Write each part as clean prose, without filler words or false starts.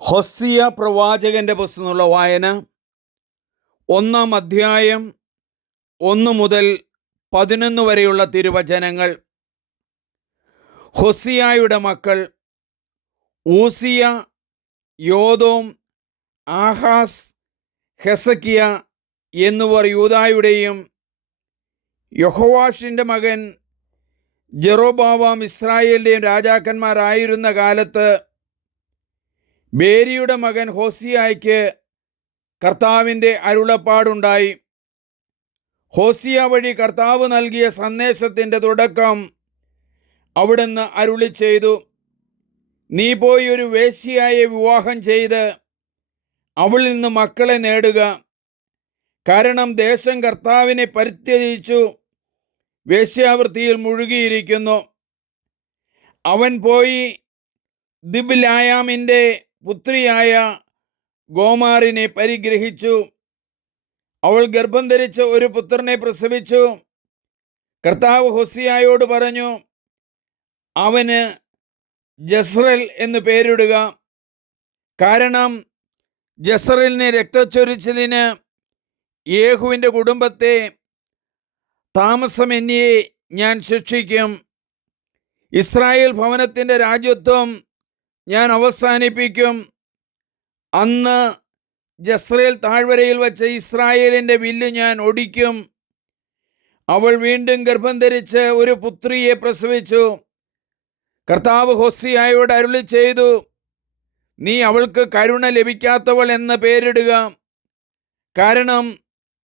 ഹോസിയ പ്രവാചകന്റെ പുസ്തകമുള്ള വായന 1-ാം അധ്യായം 1 മുതൽ 11 വരെയുള്ള തിരുവചനങ്ങൾ. ഹോസിയായുടെ മക്കൾ ഊസിയ, യോദോം, ആഹാസ്, ഹെസക്കിയ എന്നിവർ യൂദായുടെയും യഹോവാഷിൻ്റെ മകൻ ജെറൊബോവാം ഇസ്രായേലിൻ്റെയും രാജാക്കന്മാരായിരുന്ന കാലത്ത് ബേരിയുടെ മകൻ ഹോസിയായ്ക്ക് കർത്താവിൻ്റെ അരുളപ്പാടുണ്ടായി. ഹോസിയ വഴി കർത്താവ് നൽകിയ സന്ദേശത്തിൻ്റെ തുടക്കം അവിടുന്ന് അരുളി ചെയ്തു: നീ പോയി ഒരു വേശ്യയായെ വിവാഹം ചെയ്ത് അവളിൽ നിന്ന് മക്കളെ നേടുക. കാരണം ദേശം കർത്താവിനെ പരിത്യജിച്ചു വേശ്യാവൃത്തിയിൽ മുഴുകിയിരിക്കുന്നു. അവൻ പോയി ദിബ്ലായാമിൻ്റെ പുത്രിയായ ഗോമാറിനെ പരിഗ്രഹിച്ചു. അവൾ ഗർഭം ധരിച്ച് ഒരു പുത്രനെ പ്രസവിച്ചു. കർത്താവ് ഹോസിയായോട് പറഞ്ഞു, അവന് ജസ്രേൽ എന്ന് പേരിടുക. കാരണം ജസ്രേലിനെ രക്തച്ചൊരിച്ചിലിന് യേഹുവിൻ്റെ കുടുംബത്തെ താമസമെന്നിയെ ഞാൻ ശിക്ഷിക്കും. ഇസ്രായേൽ ഭവനത്തിൻ്റെ രാജ്യത്വം ഞാൻ അവസാനിപ്പിക്കും. അന്ന് ജസ്രേൽ താഴ്വരയിൽ വച്ച് ഇസ്രായേലിൻ്റെ വില്ല് ഞാൻ ഒടിക്കും. അവൾ വീണ്ടും ഗർഭം ധരിച്ച് ഒരു പുത്രിയെ പ്രസവിച്ചു. കർത്താവ് ഹോസിയായോട് അരുളി ചെയ്തു, നീ അവൾക്ക് കരുണ ലഭിക്കാത്തവൾ എന്ന് പേരിടുക. കാരണം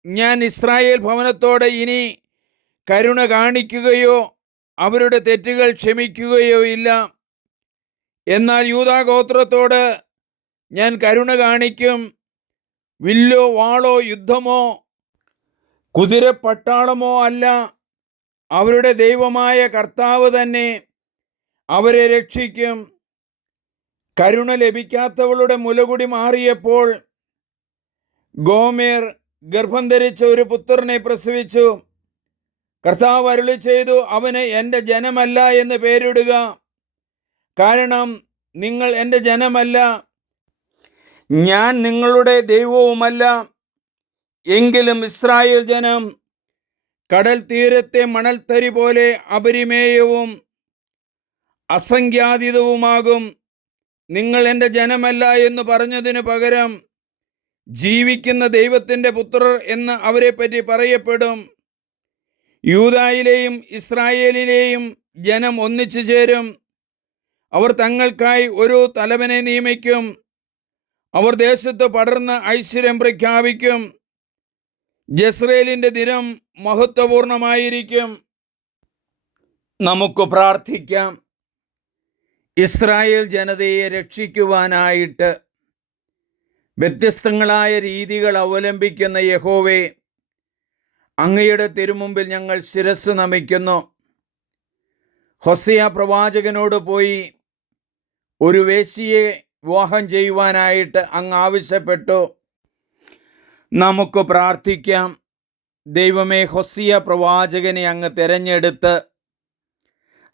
ഞാൻ ഇസ്രായേൽ ഭവനത്തോട് ഇനി കരുണ കാണിക്കുകയോ അവരുടെ തെറ്റുകൾ ക്ഷമിക്കുകയോ ഇല്ല. എന്നാൽ യൂദാ ഗോത്രത്തോട് ഞാൻ കരുണ കാണിക്കും. വില്ലോ വാളോ യുദ്ധമോ കുതിരപ്പട്ടാളമോ അല്ല, അവരുടെ ദൈവമായ കർത്താവ് തന്നെ അവരെ രക്ഷിക്കും. കരുണ ലഭിക്കാത്തവളുടെ മുലകുടി മാറിയപ്പോൾ ഗോമേർ ഗർഭം ധരിച്ച ഒരു പുത്രനെ പ്രസവിച്ചു. കർത്താവ് അരുളി ചെയ്തു, അവന് എൻ്റെ ജനമല്ല എന്ന് പേരിടുക. കാരണം നിങ്ങൾ എൻ്റെ ജനമല്ല, ഞാൻ നിങ്ങളുടെ ദൈവവുമല്ല. എങ്കിലും ഇസ്രായേൽ ജനം കടൽ തീരത്തെ മണൽത്തരി പോലെ അപരിമേയവും അസംഖ്യാതീതവുമാകും. നിങ്ങൾ എൻ്റെ ജനമല്ല എന്ന് പറഞ്ഞതിന് പകരം ജീവിക്കുന്ന ദൈവത്തിൻ്റെ പുത്രർ എന്ന് അവരെപ്പറ്റി പറയപ്പെടും. യൂദായിലെയും ഇസ്രായേലിലെയും ജനം ഒന്നിച്ചു ചേരും. അവർ തങ്ങൾക്കായി ഒരു തലവനെ നിയമിക്കും. അവർ ദേശത്ത് പടർന്ന് ഐശ്വര്യം പ്രഖ്യാപിക്കും. ജസ്രേലിൻ്റെ ദിനം മഹത്വപൂർണമായിരിക്കും. നമുക്ക് പ്രാർത്ഥിക്കാം. ഇസ്രായേൽ ജനതയെ രക്ഷിക്കുവാനായിട്ട് വ്യത്യസ്തങ്ങളായ രീതികൾ അവലംബിക്കുന്ന യഹോവേ, അങ്ങയുടെ തിരുമുമ്പിൽ ഞങ്ങൾ ശിരസ് നമിക്കുന്നു. ഹോസിയ പ്രവാചകനോട് പോയി ഒരു വേശ്യയെ വിവാഹം ചെയ്യുവാനായിട്ട് അങ്ങ് ആവശ്യപ്പെട്ടു. നമുക്ക് പ്രാർത്ഥിക്കാം. ദൈവമേ, ഹോസിയ പ്രവാചകനെ അങ്ങ് തിരഞ്ഞെടുത്ത്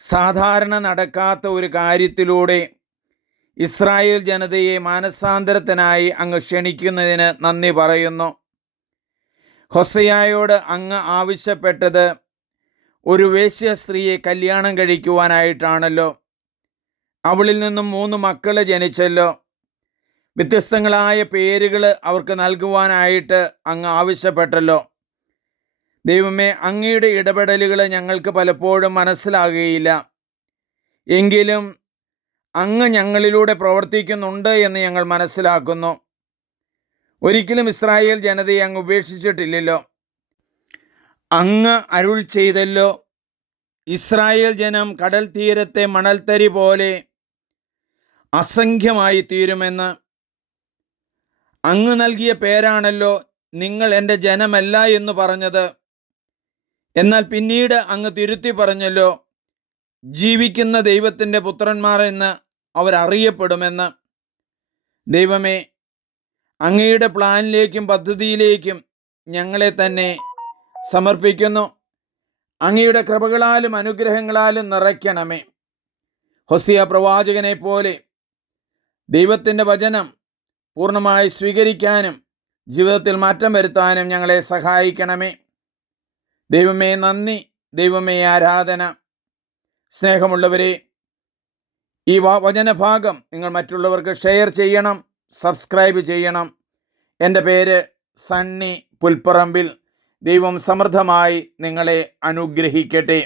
സാധാരണ നടക്കാത്ത ഒരു കാര്യത്തിലൂടെ ഇസ്രായേൽ ജനതയെ മാനസാന്തരത്തിനായി അങ്ങ് ക്ഷണിക്കുന്നതിന് നന്ദി പറയുന്നു. ഹോസിയായോട് അങ്ങ് ആവശ്യപ്പെട്ടത് ഒരു വേശ്യ സ്ത്രീയെ കല്യാണം കഴിക്കുവാനായിട്ടാണല്ലോ. അവളിൽ നിന്നും 3 മക്കൾ ജനിച്ചല്ലോ. വ്യത്യസ്തങ്ങളായ പേരുകൾ അവർക്ക് നൽകുവാനായിട്ട് അങ്ങ് ആവശ്യപ്പെട്ടല്ലോ. ദൈവമേ, അങ്ങയുടെ ഇടപെടലുകൾ ഞങ്ങൾക്ക് പലപ്പോഴും മനസ്സിലാകുകയില്ല. എങ്കിലും അങ്ങ് ഞങ്ങളിലൂടെ പ്രവർത്തിക്കുന്നുണ്ട് എന്ന് ഞങ്ങൾ മനസ്സിലാക്കുന്നു. ഒരിക്കലും ഇസ്രായേൽ ജനതയെ അങ്ങ് ഉപേക്ഷിച്ചിട്ടില്ലല്ലോ. അങ്ങ് അരുൾ ചെയ്തല്ലോ, ഇസ്രായേൽ ജനം കടൽ തീരത്തെ മണൽത്തരി പോലെ അസംഖ്യമായി തീരുമെന്ന്. അങ്ങ് നൽകിയ പേരാണല്ലോ നിങ്ങൾ എൻ്റെ ജനമല്ല എന്ന് പറഞ്ഞത്. എന്നാൽ പിന്നീട് അങ്ങ് തിരുത്തി പറഞ്ഞല്ലോ, ജീവിക്കുന്ന ദൈവത്തിൻ്റെ പുത്രന്മാർ എന്ന് അവരറിയപ്പെടുമെന്ന്. ദൈവമേ, അങ്ങയുടെ പ്ലാനിലേക്കും പദ്ധതിയിലേക്കും ഞങ്ങളെ തന്നെ സമർപ്പിക്കുന്നു. അങ്ങയുടെ കൃപകളാലും അനുഗ്രഹങ്ങളാലും നിറയ്ക്കണമേ. ഹോസിയ പ്രവാചകനെ പോലെ ദൈവത്തിൻ്റെ വചനം പൂർണ്ണമായി സ്വീകരിക്കാനും ജീവിതത്തിൽ മാറ്റം വരുത്താനും ഞങ്ങളെ സഹായിക്കണമേ. ദൈവമേ നന്ദി, ദൈവമേ ആരാധന. സ്നേഹമുള്ളവരെ, ഈ വചനഭാഗം നിങ്ങൾ മറ്റുള്ളവർക്ക് ഷെയർ ചെയ്യണം, സബ്സ്ക്രൈബ് ചെയ്യണം. എൻ്റെ പേര് സണ്ണി പുൽപ്പറമ്പിൽ. ദൈവം സമൃദ്ധമായി നിങ്ങളെ അനുഗ്രഹിക്കട്ടെ.